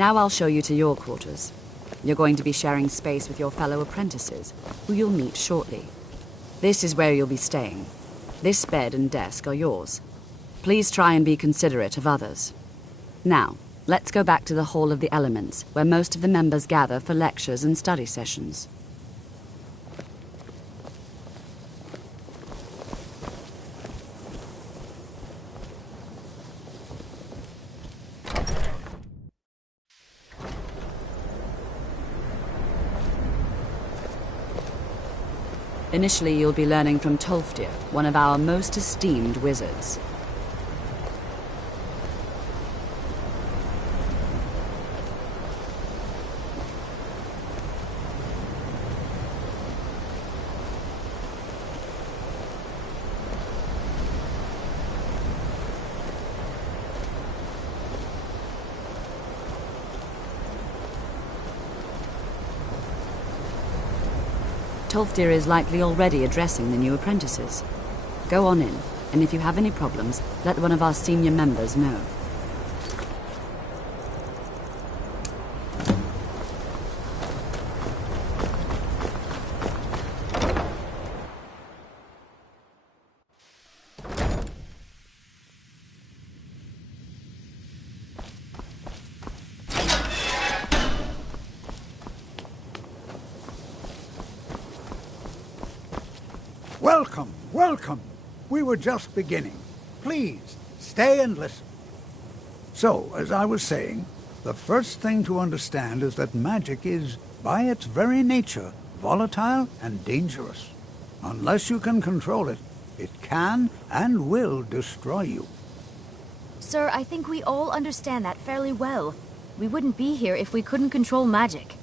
Now I'll show you to your quarters. You're going to be sharing space with your fellow apprentices, who you'll meet shortly. This is where you'll be staying. This bed and desk are yours. Please try and be considerate of others. Now, let's go back to the Hall of the Elements, where most of the members gather for lectures and study sessions. Initially, you'll be learning from Tolfdir, one of our most esteemed wizards. Tolfdir is likely already addressing the new apprentices. Go on in, and if you have any problems, let one of our senior members know. Welcome, welcome. We were just beginning. Please, stay and listen. So, as I was saying, the first thing to understand is that magic is, by its very nature, volatile and dangerous. Unless you can control it, it can and will destroy you. Sir, I think we all understand that fairly well. We wouldn't be here if we couldn't control magic.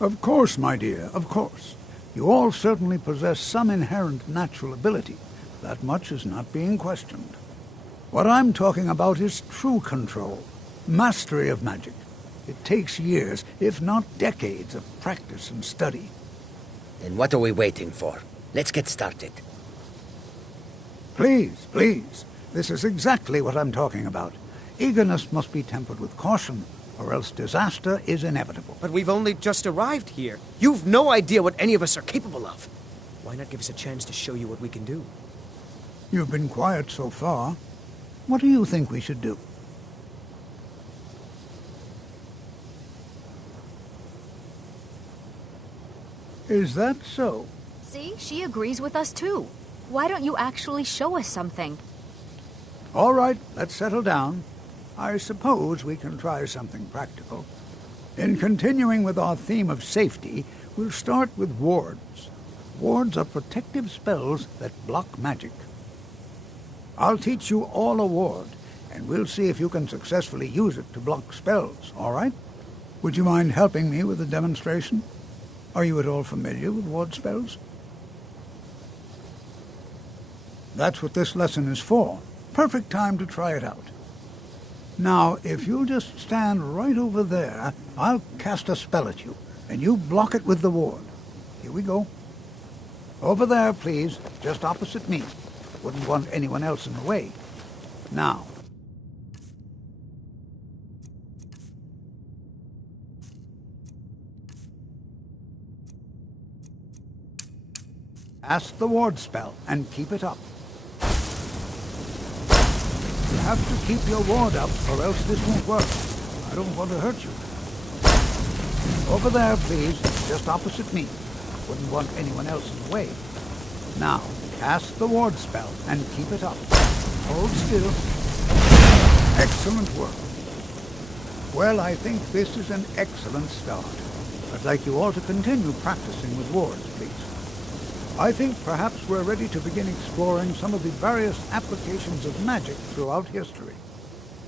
Of course, my dear, of course. You all certainly possess some inherent natural ability. That much is not being questioned. What I'm talking about is true control, mastery of magic. It takes years, if not decades, of practice and study. Then what are we waiting for? Let's get started. Please, please. This is exactly what I'm talking about. Eagerness must be tempered with caution, or else disaster is inevitable. But we've only just arrived here. You've no idea what any of us are capable of. Why not give us a chance to show you what we can do? You've been quiet so far. What do you think we should do? Is that so? See, she agrees with us too. Why don't you actually show us something? All right, let's settle down. I suppose we can try something practical. In continuing with our theme of safety, we'll start with wards. Wards are protective spells that block magic. I'll teach you all a ward, and we'll see if you can successfully use it to block spells, all right? Would you mind helping me with the demonstration? Are you at all familiar with ward spells? That's what this lesson is for. Perfect time to try it out. Now, if you'll just stand right over there, I'll cast a spell at you, and you block it with the ward. Here we go. Over there, please, just opposite me. Wouldn't want anyone else in the way. Now. Cast the ward spell, and keep it up. You have to keep your ward up, or else this won't work. I don't want to hurt you. Over there, please, just opposite me. Wouldn't want anyone else in the way. Now, cast the ward spell, and keep it up. Hold still. Excellent work. Well, I think this is an excellent start. I'd like you all to continue practicing with wards, please. I think perhaps we're ready to begin exploring some of the various applications of magic throughout history.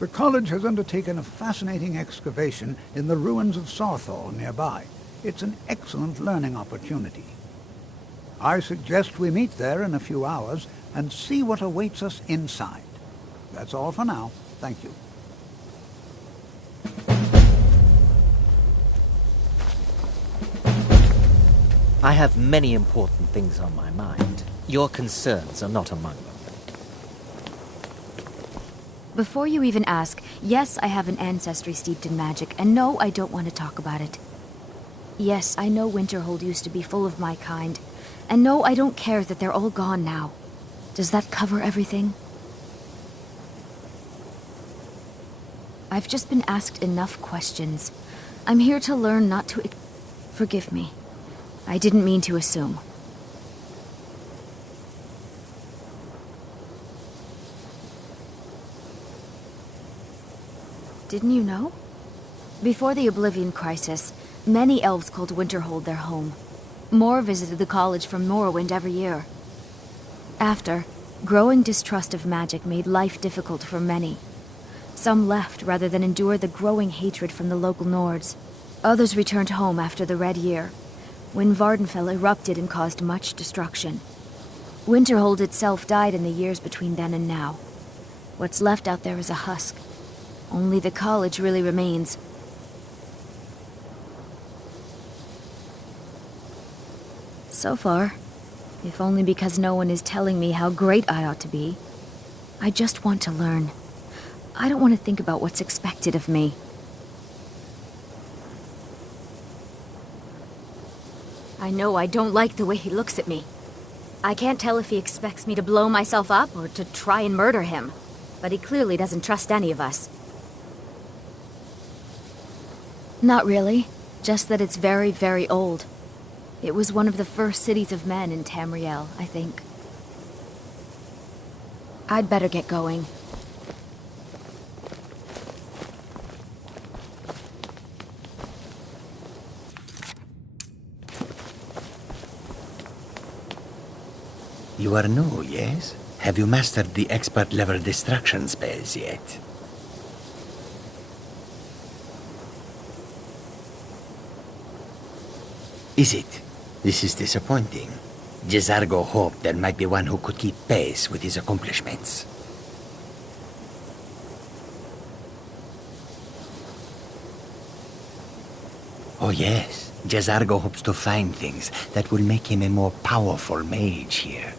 The college has undertaken a fascinating excavation in the ruins of Sarthal nearby. It's an excellent learning opportunity. I suggest we meet there in a few hours and see what awaits us inside. That's all for now. Thank you. I have many important things on my mind. Your concerns are not among them. Before you even ask, yes, I have an ancestry steeped in magic, and no, I don't want to talk about it. Yes, I know Winterhold used to be full of my kind, and no, I don't care that they're all gone now. Does that cover everything? I've just been asked enough questions. I'm here to learn, not to... Forgive me. I didn't mean to assume. Didn't you know? Before the Oblivion Crisis, many elves called Winterhold their home. More visited the college from Morrowind every year. After, growing distrust of magic made life difficult for many. Some left rather than endure the growing hatred from the local Nords. Others returned home after the Red Year, when Vardenfell erupted and caused much destruction. Winterhold itself died in the years between then and now. What's left out there is a husk. Only the college really remains. So far, if only because no one is telling me how great I ought to be. I just want to learn. I don't want to think about what's expected of me. I know I don't like the way he looks at me. I can't tell if he expects me to blow myself up or to try and murder him. But he clearly doesn't trust any of us. Not really. Just that it's very, very old. It was one of the first cities of men in Tamriel, I think. I'd better get going. You are new, yes? Have you mastered the expert-level distraction spells yet? Is it? This is disappointing. Jezargo hoped there might be one who could keep pace with his accomplishments. Oh yes, Jezargo hopes to find things that will make him a more powerful mage here.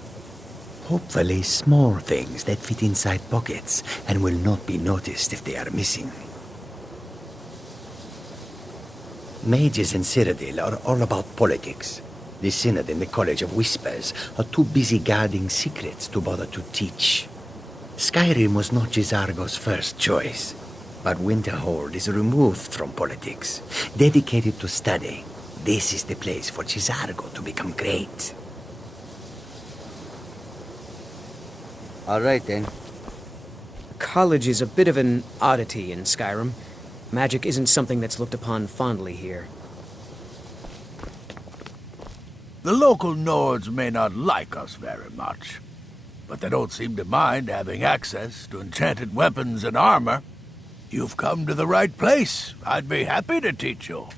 Hopefully small things that fit inside pockets and will not be noticed if they are missing. Mages in Cyrodiil are all about politics. The Synod and the College of Whispers are too busy guarding secrets to bother to teach. Skyrim was not Jezargo's first choice, but Winterhold is removed from politics, dedicated to study. This is the place for Jezargo to become great. All right, then. College is a bit of an oddity in Skyrim. Magic isn't something that's looked upon fondly here. The local Nords may not like us very much, but they don't seem to mind having access to enchanted weapons and armor. You've come to the right place. I'd be happy to teach you.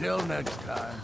Until next time.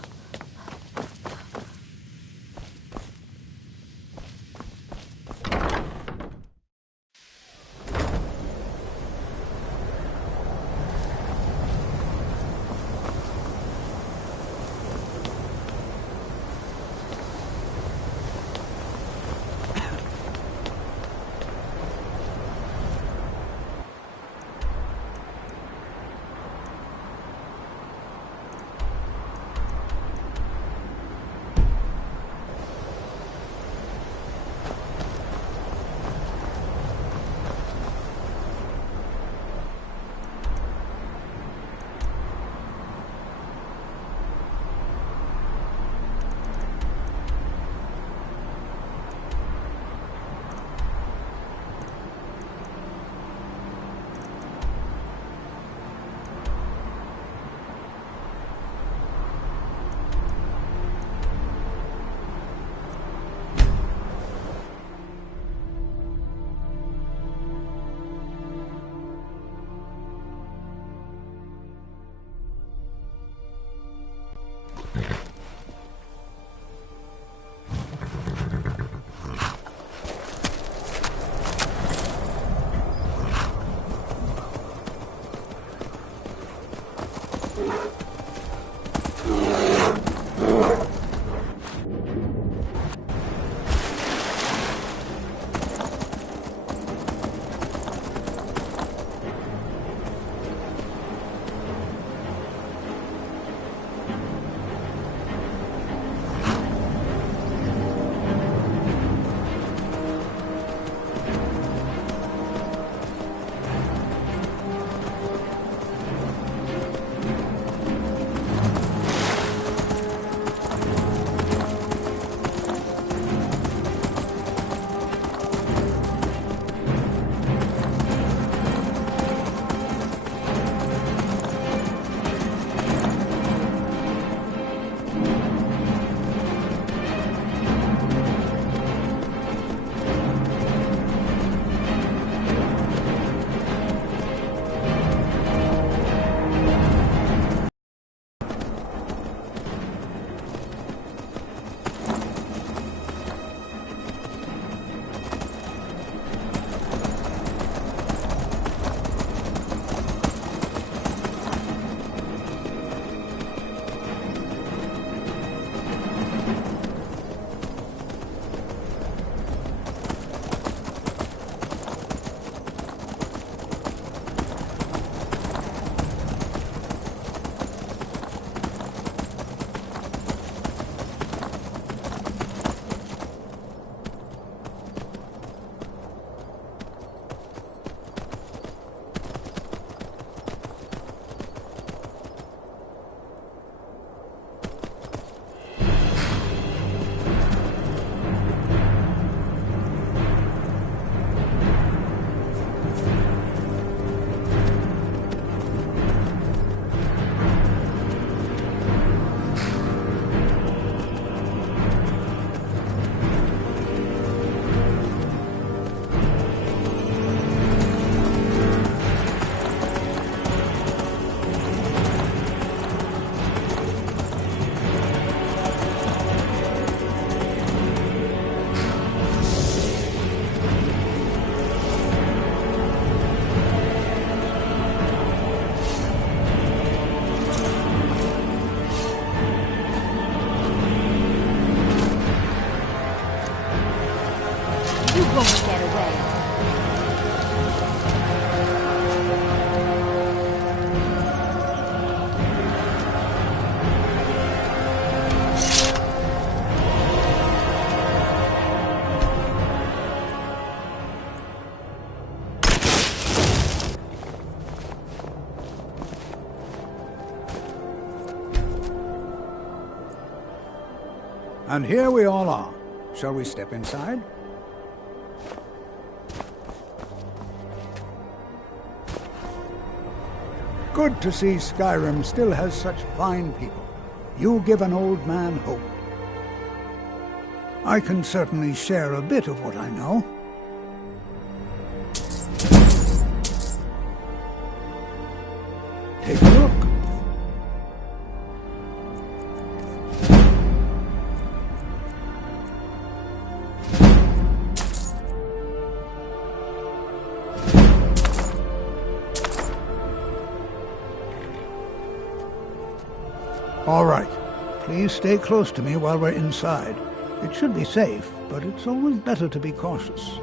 And here we all are. Shall we step inside? Good to see Skyrim still has such fine people. You give an old man hope. I can certainly share a bit of what I know. Take a look. All right. Please stay close to me while we're inside. It should be safe, but it's always better to be cautious.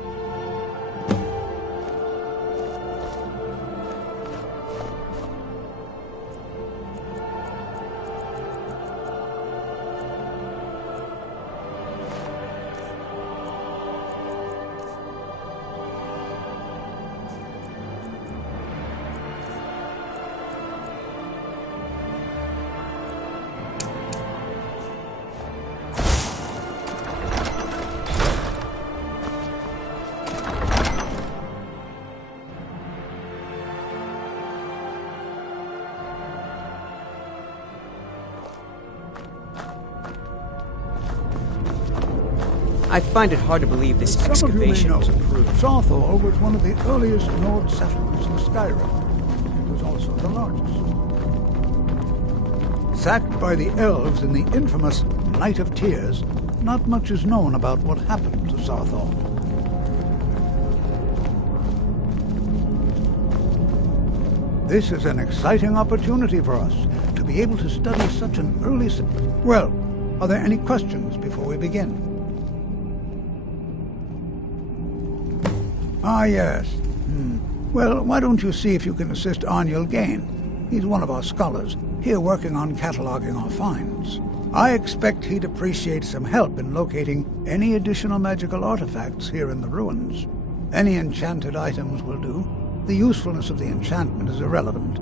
I find it hard to believe this excavation was approved. Winterhold was one of the earliest Nord settlements in Skyrim. It was also the largest. Sacked by the elves in the infamous Night of Tears, not much is known about what happened to Southall. This is an exciting opportunity for us to be able to study such an early... Well, are there any questions before we begin? Ah, yes. Well, why don't you see if you can assist Arniel Gain? He's one of our scholars, here working on cataloging our finds. I expect he'd appreciate some help in locating any additional magical artifacts here in the ruins. Any enchanted items will do. The usefulness of the enchantment is irrelevant.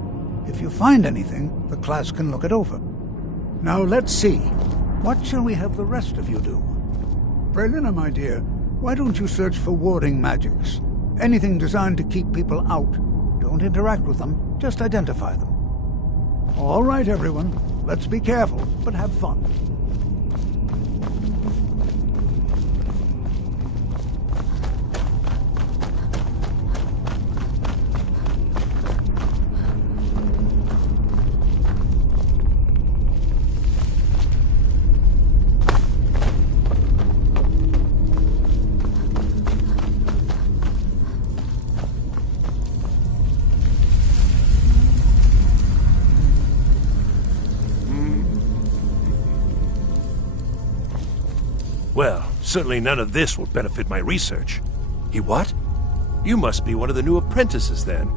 If you find anything, the class can look it over. Now let's see. What shall we have the rest of you do? Braylina, my dear, why don't you search for warding magics? Anything designed to keep people out. Don't interact with them, just identify them. All right, everyone. Let's be careful, but have fun. Well, certainly none of this will benefit my research. He what? You must be one of the new apprentices, then.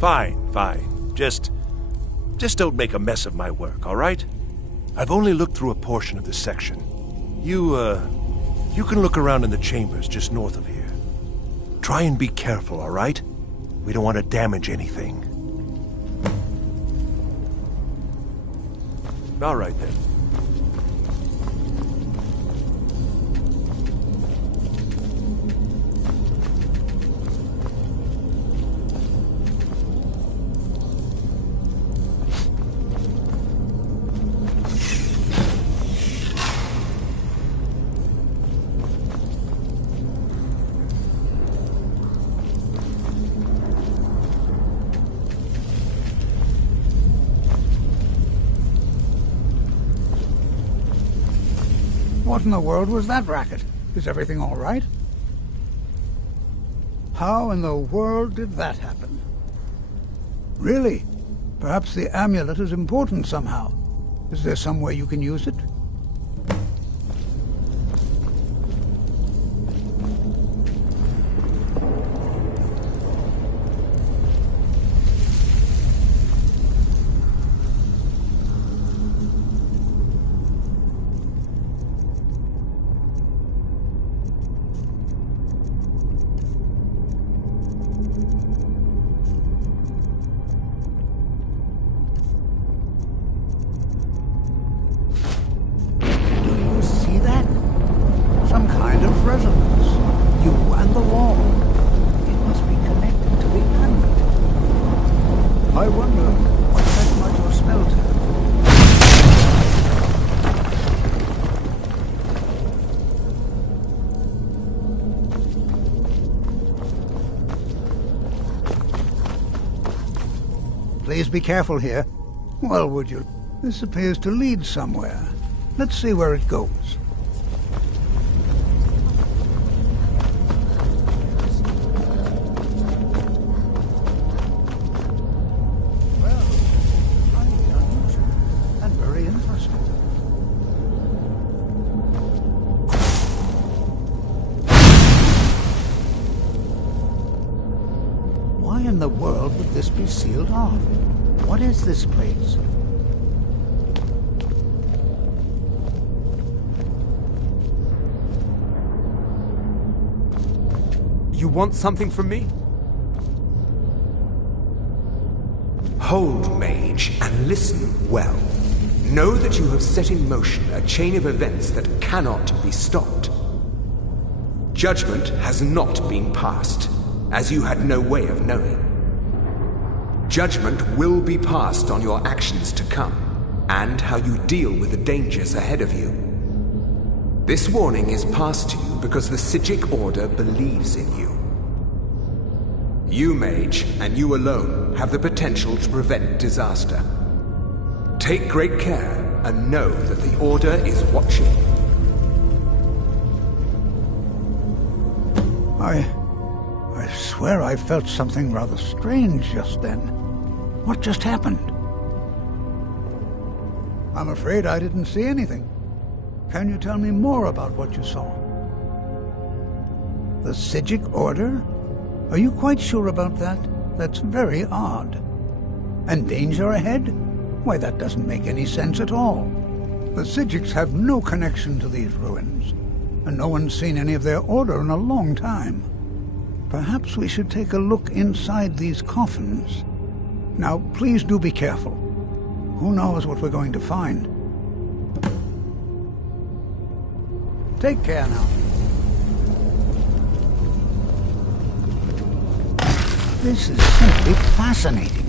Fine, fine. Just don't make a mess of my work, all right? I've only looked through a portion of this section. You can look around in the chambers just north of here. Try and be careful, all right? We don't want to damage anything. All right, then. What in the world was that racket? Is everything all right? How in the world did that happen? Really? Perhaps the amulet is important somehow. Is there some way you can use it? Please be careful here. Well, would you? This appears to lead somewhere. Let's see where it goes. Well, highly unusual and very interesting. Why in the world would this be sealed off? What is this place? You want something from me? Hold, mage, and listen well. Know that you have set in motion a chain of events that cannot be stopped. Judgment has not been passed, as you had no way of knowing. Judgment will be passed on your actions to come, and how you deal with the dangers ahead of you. This warning is passed to you because the Psijic Order believes in you. You, mage, and you alone, have the potential to prevent disaster. Take great care, and know that the Order is watching. I swear I felt something rather strange just then. What just happened? I'm afraid I didn't see anything. Can you tell me more about what you saw? The Psijic Order? Are you quite sure about that? That's very odd. And danger ahead? Why, that doesn't make any sense at all. The Psijics have no connection to these ruins, and no one's seen any of their order in a long time. Perhaps we should take a look inside these coffins. Now, please do be careful. Who knows what we're going to find? Take care now. This is simply fascinating.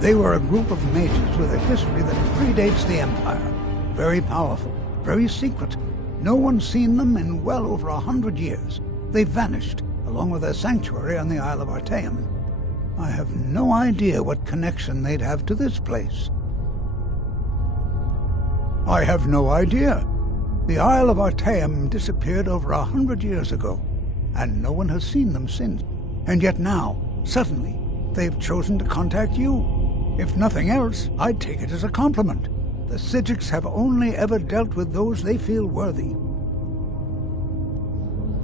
They were a group of mages with a history that predates the Empire. Very powerful, very secret. No one's seen them in well over 100 years. They vanished, along with their sanctuary on the Isle of Artaeum. I have no idea what connection they'd have to this place. I have no idea. The Isle of Artaeum disappeared over 100 years ago, and no one has seen them since. And yet now, suddenly, they've chosen to contact you. If nothing else, I'd take it as a compliment. The Psijics have only ever dealt with those they feel worthy.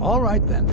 All right, then.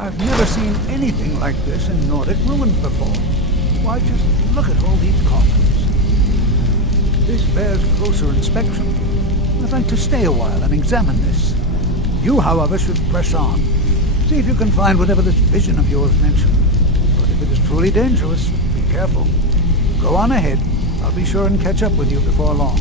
I've never seen anything like this in Nordic ruins before. Why, just look at all these coffins. This bears closer inspection. I'd like to stay a while and examine this. You, however, should press on. See if you can find whatever this vision of yours mentioned. But if it is truly dangerous, be careful. Go on ahead. I'll be sure and catch up with you before long.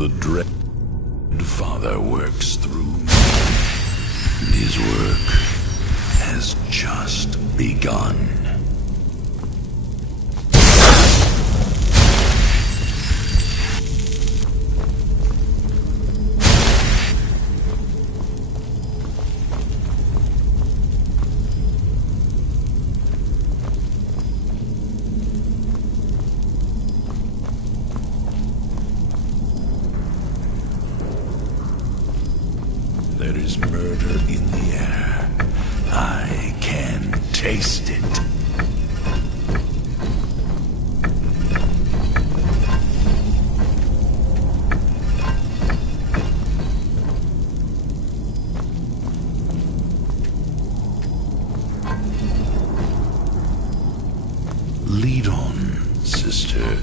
The dread Father works through me, and his work has just begun. There is murder in the air. I can taste it. Lead on, sister.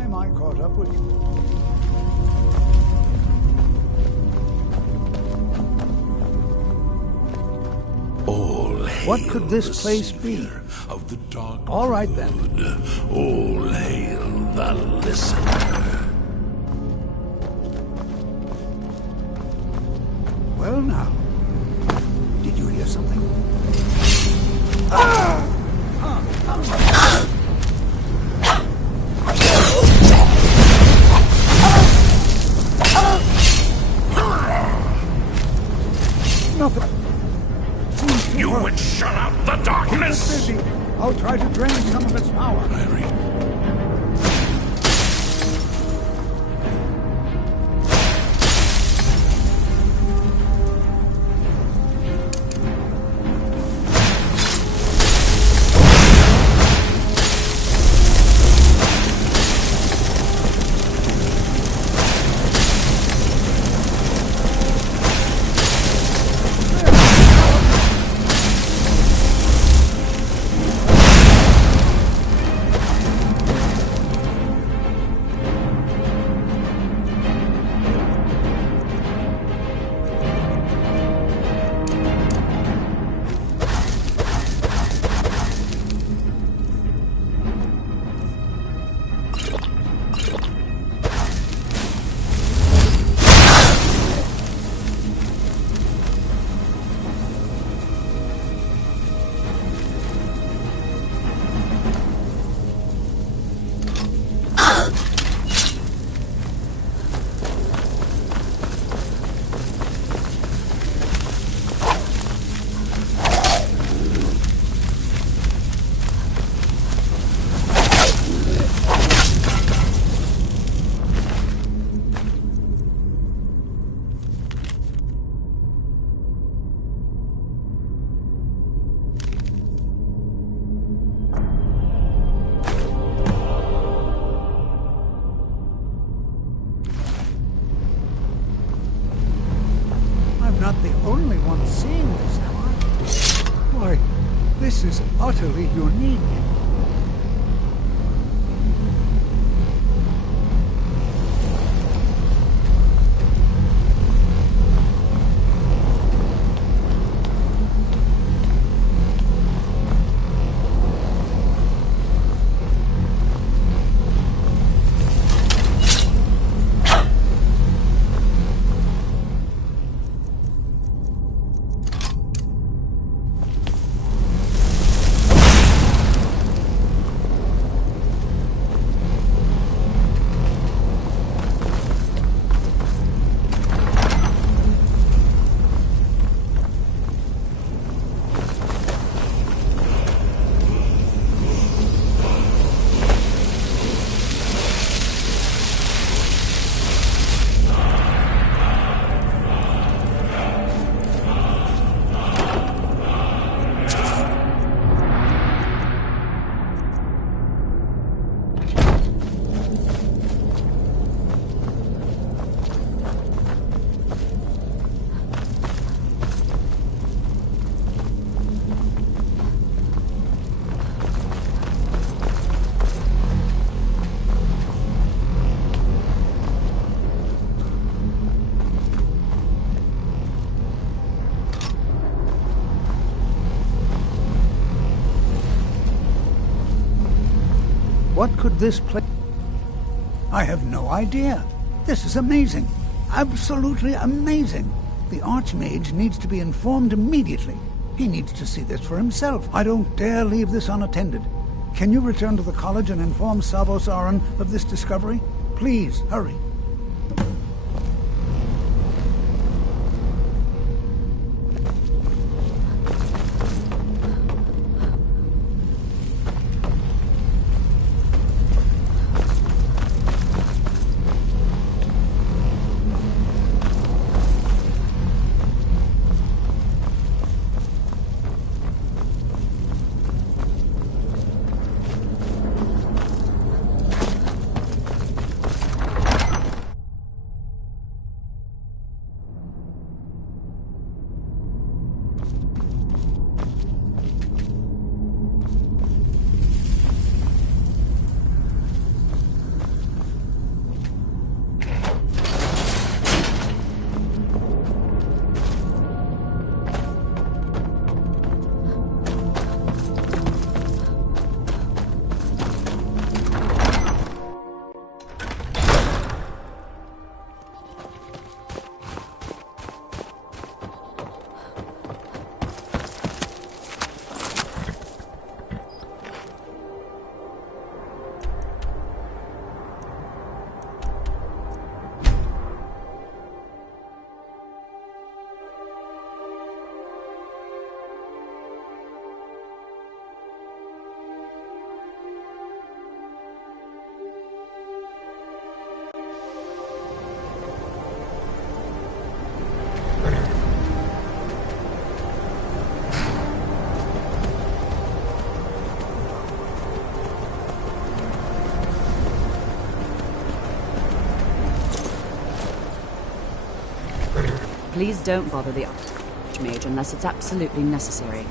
time I caught up with you. All What hail could this the place be? savior of the dark All right, then. brood. All hail the listener. Well, now. Did you hear something? Nothing. You would shut out the It's darkness! busy. I'll try to drain some of its power. Larry. Not the only one seeing this, am I? Boy, this is utterly unique. What could this place... I have no idea. This is amazing. Absolutely amazing. The Archmage needs to be informed immediately. He needs to see this for himself. I don't dare leave this unattended. Can you return to the college and inform Savos Aran of this discovery? Please, hurry. Please don't bother the Archmage unless it's absolutely necessary.